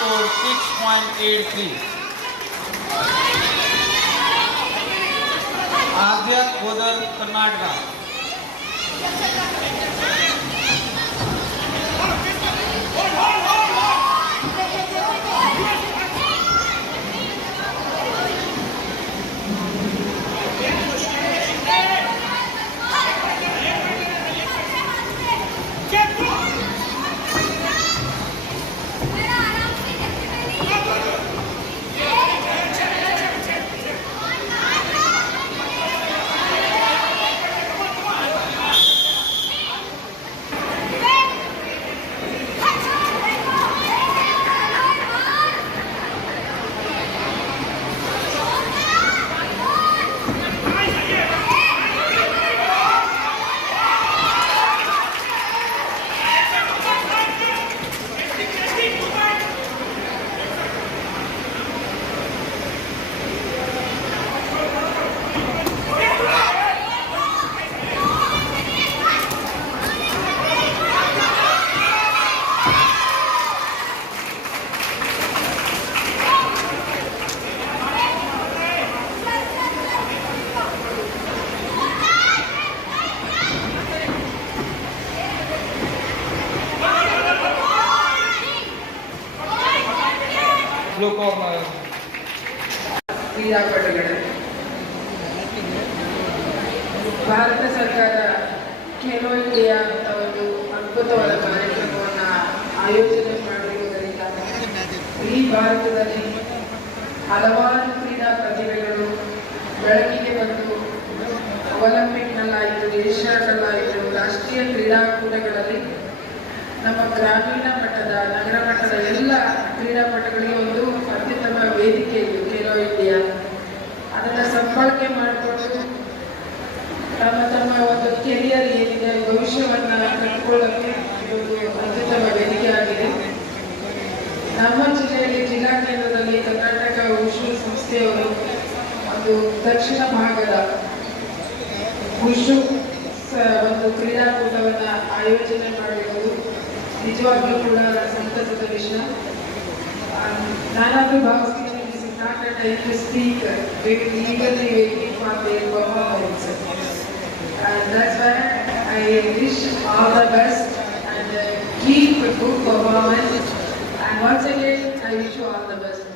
scored 6.83. Adya Bodal, Karnataka. ಕ್ರೀಡಾಪಟುಗಳು ಭಾರತ ಸರ್ಕಾರ ಖೇಲೋ ಇಂಡಿಯಾ ಅಂತ ಒಂದು ಅದ್ಭುತವಾದ ಕಾರ್ಯಕ್ರಮವನ್ನು ಆಯೋಜನೆ ಮಾಡಿರುವುದರಿಂದ ಈ ಭಾರತದಲ್ಲಿ ಹಲವಾರು ಕ್ರೀಡಾ ಪ್ರತಿಭೆಗಳು ಬೆಳಕಿಗೆ ಬಂದು ಒಲಿಂಪಿಕ್ನಲ್ಲಾಯಿತು, ಏಷ್ಯಾದಲ್ಲಾಯಿತು, ರಾಷ್ಟ್ರೀಯ ಕ್ರೀಡಾಕೂಟಗಳಲ್ಲಿ ನಮ್ಮ ಗ್ರಾಮೀಣ ಮಟ್ಟದ, ನಗರ ಮಟ್ಟದ ಎಲ್ಲ ಕ್ರೀಡಾಪಟುಗಳಿಗೆ ಒಂದು ಅತ್ಯುತ್ತಮ ವೇದಿಕೆ ಇದು ಖೇಲೋ ಇಂಡಿಯಾ. ಅದನ್ನು ಸಂಬಳಕೆ ಮಾಡಿಕೊಂಡು ತಮ್ಮ ಒಂದು ಕೆರಿಯರ್ ಏನಿದೆ, ಭವಿಷ್ಯವನ್ನು ಕಟ್ಟಿಕೊಳ್ಳೋಕ್ಕೆ ಒಂದು ಅತ್ಯುತ್ತಮ ವೇದಿಕೆ ಆಗಿದೆ. ನಮ್ಮ ಜಿಲ್ಲೆಯಲ್ಲಿ ಜಿಲ್ಲಾ ಕೇಂದ್ರದಲ್ಲಿ ಕರ್ನಾಟಕ ಉಷು ಸಂಸ್ಥೆಯವರು ಒಂದು ದಕ್ಷಿಣ ಭಾಗದ ಉಷು ಒಂದು ಕ್ರೀಡಾಕೂಟವನ್ನು ಆಯೋಜನೆ ಮಾಡಿರುವುದು ನಿಜವಾಗ್ಲೂ ಕೂಡ ಸಂತಸದ ವಿಷಯ. ನಾನಾದರೂ ಭಾವಿಸ್ತೀನಿ, this is not a time to speak, eagerly waiting for their performance. And that's why I wish all the best and keep a good performance. And once again, I wish you all the best.